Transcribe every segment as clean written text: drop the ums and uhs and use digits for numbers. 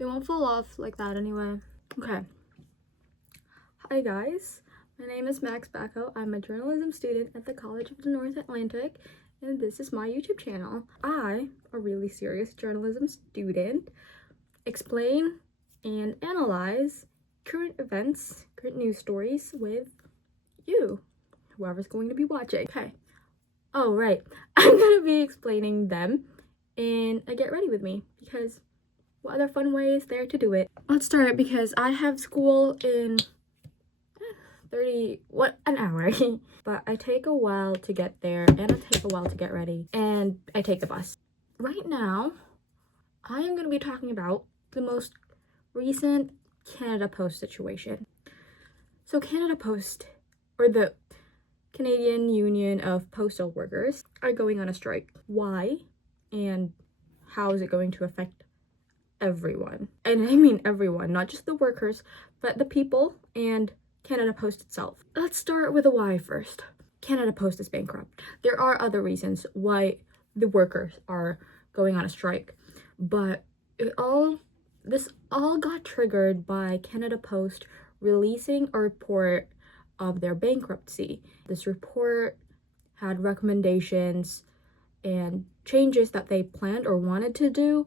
It won't fall off like that anyway. Okay. Hi guys, my name is Max Bacco. I'm a journalism student at the College of the North Atlantic, and this is my YouTube channel. I, a really serious journalism student, explain and analyze current events, current news stories with you, whoever's going to be watching. Okay. Oh, right. I'm gonna be explaining them in a Get Ready With Me, because what other fun way is there to do it? Let's start because I have school in an hour. But I take a while to get there, and I take a while to get ready, and I take the bus. Right now, I am going to be talking about the most recent Canada Post situation. So Canada Post, or the Canadian Union of Postal Workers, are going on a strike. Why? And how is it going to affect everyone? And I mean everyone, not just the workers, but the people and Canada Post itself. Let's start with the why first. Canada Post is bankrupt. There are other reasons why the workers are going on a strike, but this all got triggered by Canada Post releasing a report of their bankruptcy. This report had recommendations and changes that they planned or wanted to do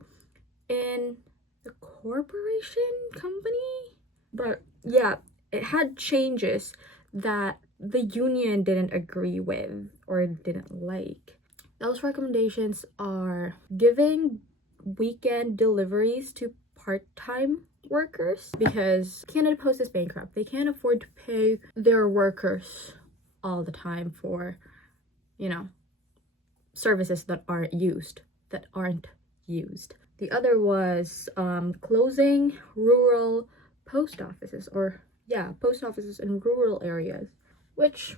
in the corporation company. But yeah, it had changes that the union didn't agree with or didn't like. Those recommendations are giving weekend deliveries to part-time workers, because Canada Post is bankrupt. They can't afford to pay their workers all the time for, services that aren't used. The other was closing rural post offices, post offices in rural areas, which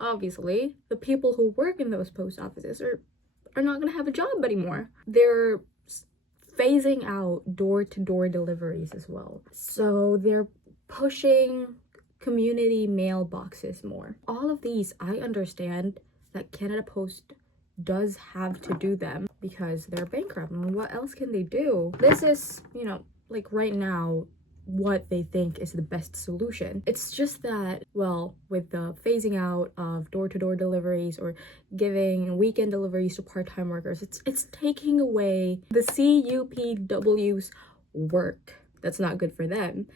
obviously the people who work in those post offices are not going to have a job anymore. They're phasing out door-to-door deliveries as well. So they're pushing community mailboxes more. All of these, I understand that Canada Post does have to do them because they're bankrupt. And what else can they do? This is, like right now, what they think is the best solution. It's just that, well, with the phasing out of door-to-door deliveries or giving weekend deliveries to part-time workers, it's taking away the CUPW's work. That's not good for them.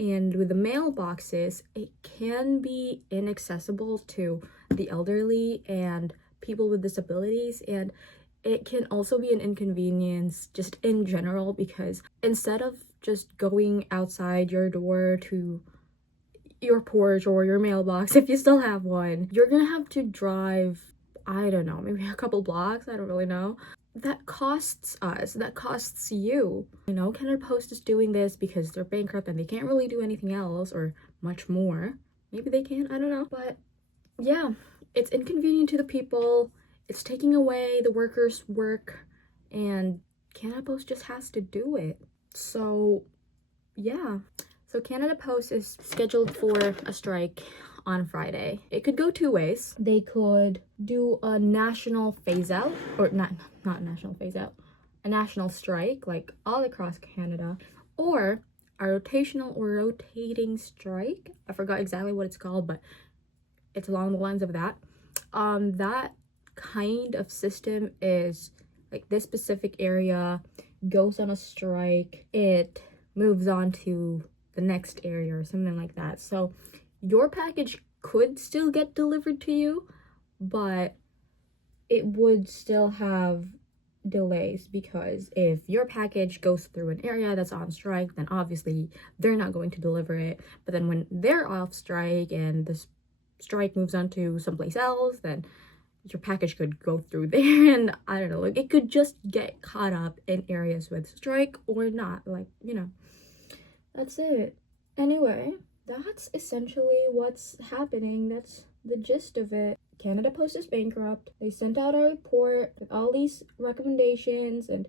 And with the mailboxes, it can be inaccessible to the elderly and people with disabilities, and it can also be an inconvenience just in general, because instead of just going outside your door to your porch or your mailbox, if you still have one, you're gonna have to drive, I don't know, maybe a couple blocks, I don't really know. That costs us, that costs you. Canada Post is doing this because they're bankrupt and they can't really do anything else or much more. Maybe they can, I don't know. But yeah, it's inconvenient to the people, it's taking away the workers' work, and Canada Post just has to do it. So yeah, so Canada Post is scheduled for a strike on Friday. It could go two ways. They could do a national phase out, or not national phase out, a national strike like all across Canada, or a rotating strike. I forgot exactly what it's called, but it's along the lines of that. That kind of system is like this specific area goes on a strike, it moves on to the next area or something like that. So your package could still get delivered to you, but it would still have delays, because if your package goes through an area that's on strike, then obviously they're not going to deliver it. But then when they're off strike and the strike moves on to someplace else, then your package could go through there, and I don't know, like it could just get caught up in areas with strike or not, that's it. Anyway, that's essentially what's happening. That's the gist of it. Canada Post is bankrupt. They sent out a report with all these recommendations and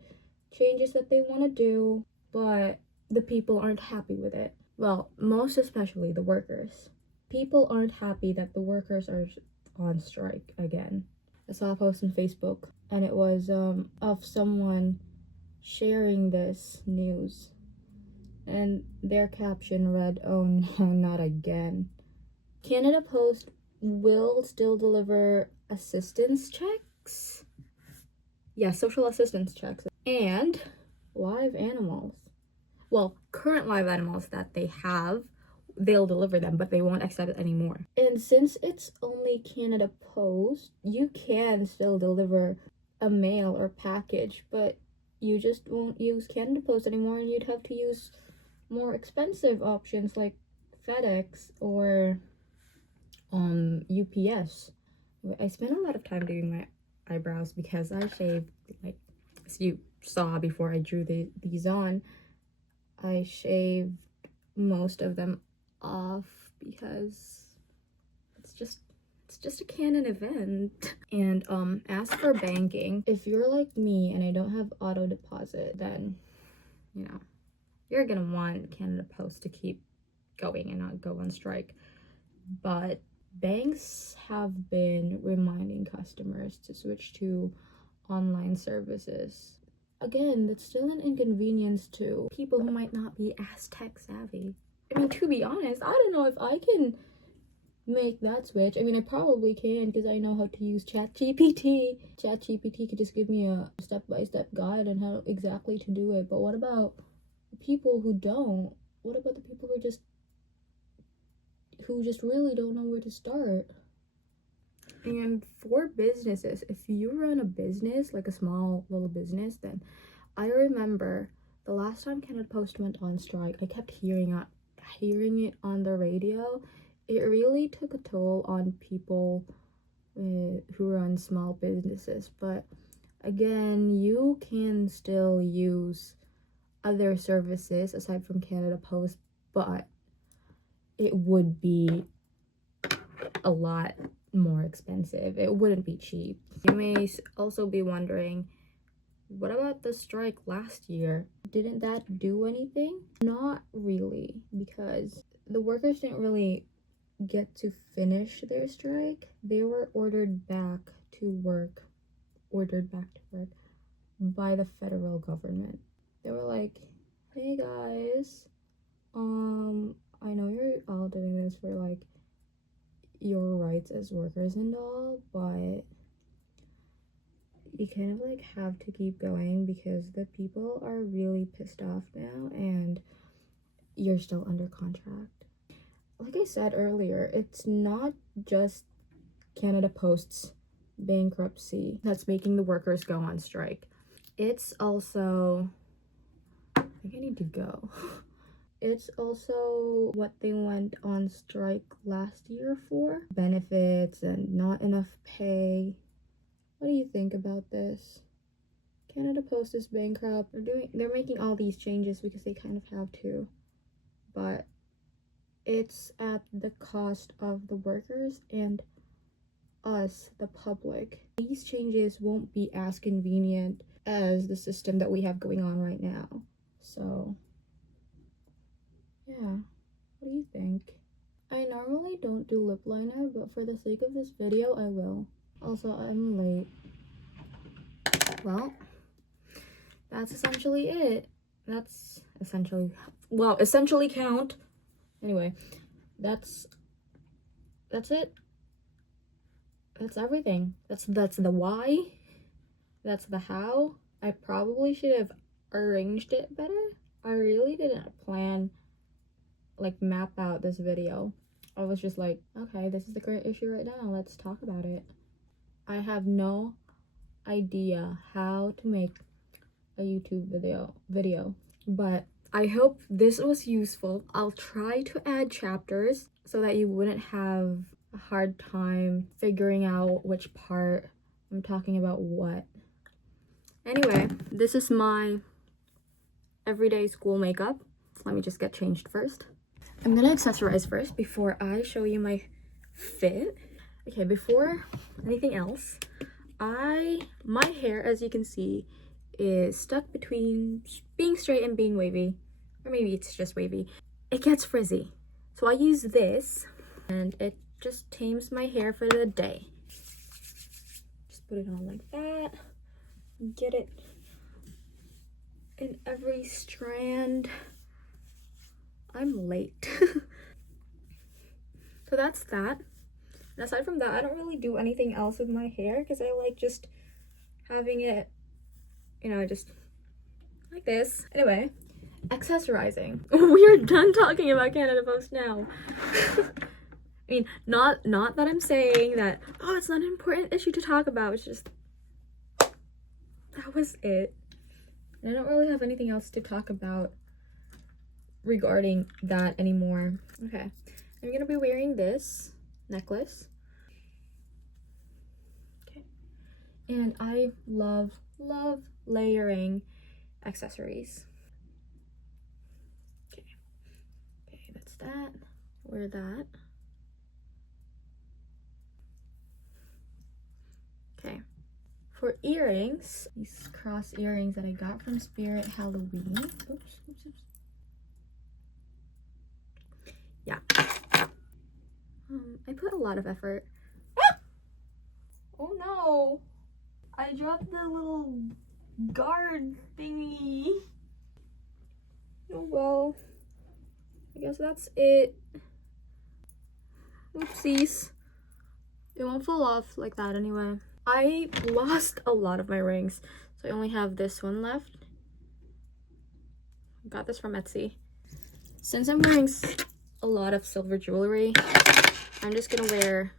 changes that they want to do, but the people aren't happy with it. Well, most especially the workers. People aren't happy that the workers are on strike again. I saw a post on Facebook, and it was of someone sharing this news, And their caption read, "Oh no, not again." Canada Post will still deliver assistance checks. Yeah, social assistance checks. And live animals. Well, current live animals that they have, they'll deliver them, but they won't accept it anymore. And since it's only Canada Post, you can still deliver a mail or package, but you just won't use Canada Post anymore, and you'd have to use more expensive options like FedEx or UPS. I spent a lot of time doing my eyebrows because I shaved, like, as you saw before I drew these on, I shaved most of them off because it's just a canon event. And as for banking, if you're like me and I don't have auto deposit, then you know you're gonna want Canada Post to keep going and not go on strike. But banks have been reminding customers to switch to online services. Again, that's still an inconvenience to people who might not be as tech savvy. I mean, to be honest, I don't know if I can make that switch. I mean, I probably can because I know how to use ChatGPT. ChatGPT could just give me a step-by-step guide on how exactly to do it. But what about the people who don't? What about the people who just really don't know where to start? And for businesses, if you run a business, like a small little business, then I remember the last time Canada Post went on strike, I kept hearing it on the radio. It really took a toll on people who run small businesses. But again, you can still use other services aside from Canada Post, but it would be a lot more expensive. It wouldn't be cheap. You may also be wondering, what about the strike last year? Didn't that do anything? Not really, because the workers didn't really get to finish their strike. They were ordered back to work by the federal government. They were like, "Hey guys, I know you're all doing this for like your rights as workers and all, but you kind of like have to keep going because the people are really pissed off now and you're still under contract." Like I said earlier, it's not just Canada Post's bankruptcy that's making the workers go on strike. It's also, I think I need to go. It's also what they went on strike last year for. Benefits and not enough pay. What do you think about this? Canada Post is bankrupt. They're making all these changes because they kind of have to. But it's at the cost of the workers and us, the public. These changes won't be as convenient as the system that we have going on right now. So, yeah. What do you think? I normally don't do lip liner, but for the sake of this video, I will. Also, I'm late. Well, that's essentially it. That's essentially count. Anyway, that's it. That's everything. That's the why. That's the how. I probably should have arranged it better. I really didn't map out this video. I was just like, okay, this is the current issue right now. Let's talk about it. I have no idea how to make a YouTube video, but I hope this was useful. I'll try to add chapters so that you wouldn't have a hard time figuring out which part I'm talking about what. Anyway, this is my everyday school makeup. Let me just get changed first. I'm gonna accessorize first before I show you my fit. Okay, before anything else, my hair, as you can see, is stuck between being straight and being wavy, or maybe it's just wavy. It gets frizzy, so I use this and it just tames my hair for the day. Just put it on like that, get it in every strand I'm late. So that's that. And aside from that, I don't really do anything else with my hair because I like just having it, you know, just like this. Anyway, accessorizing. We're done talking about Canada Post now. I mean, not that I'm saying that, oh, it's not an important issue to talk about. It's just, that was it. I don't really have anything else to talk about regarding that anymore. Okay, I'm gonna be wearing this necklace. Okay, and I love layering accessories. Okay, that's that. Wear that. Okay. For earrings, these cross earrings that I got from Spirit Halloween. Oops. Yeah. I put a lot of effort. Ah! Oh no! I dropped the little guard thingy. Oh well. I guess that's it. Oopsies. It won't fall off like that anyway. I lost a lot of my rings, so I only have this one left. Got this from Etsy. Since I'm wearing a lot of silver jewelry, I'm just gonna wear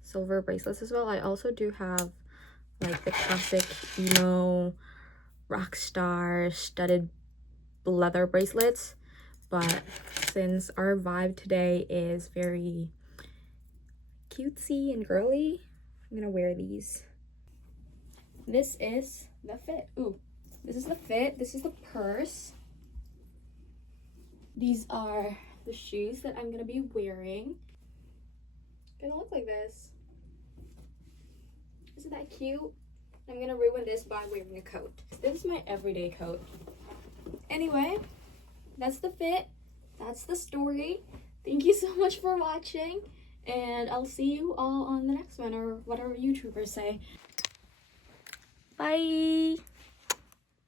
silver bracelets as well. I also do have like the classic emo rock star studded leather bracelets, but since our vibe today is very cutesy and girly, I'm gonna wear these. This is the fit. Ooh, this is the fit. This is the purse. These are the shoes that I'm gonna be wearing. Gonna look like this. Isn't that cute? I'm gonna ruin this by wearing a coat. This is my everyday coat. Anyway, that's the fit. That's the story. Thank you so much for watching. And I'll see you all on the next one, or whatever YouTubers say. Bye!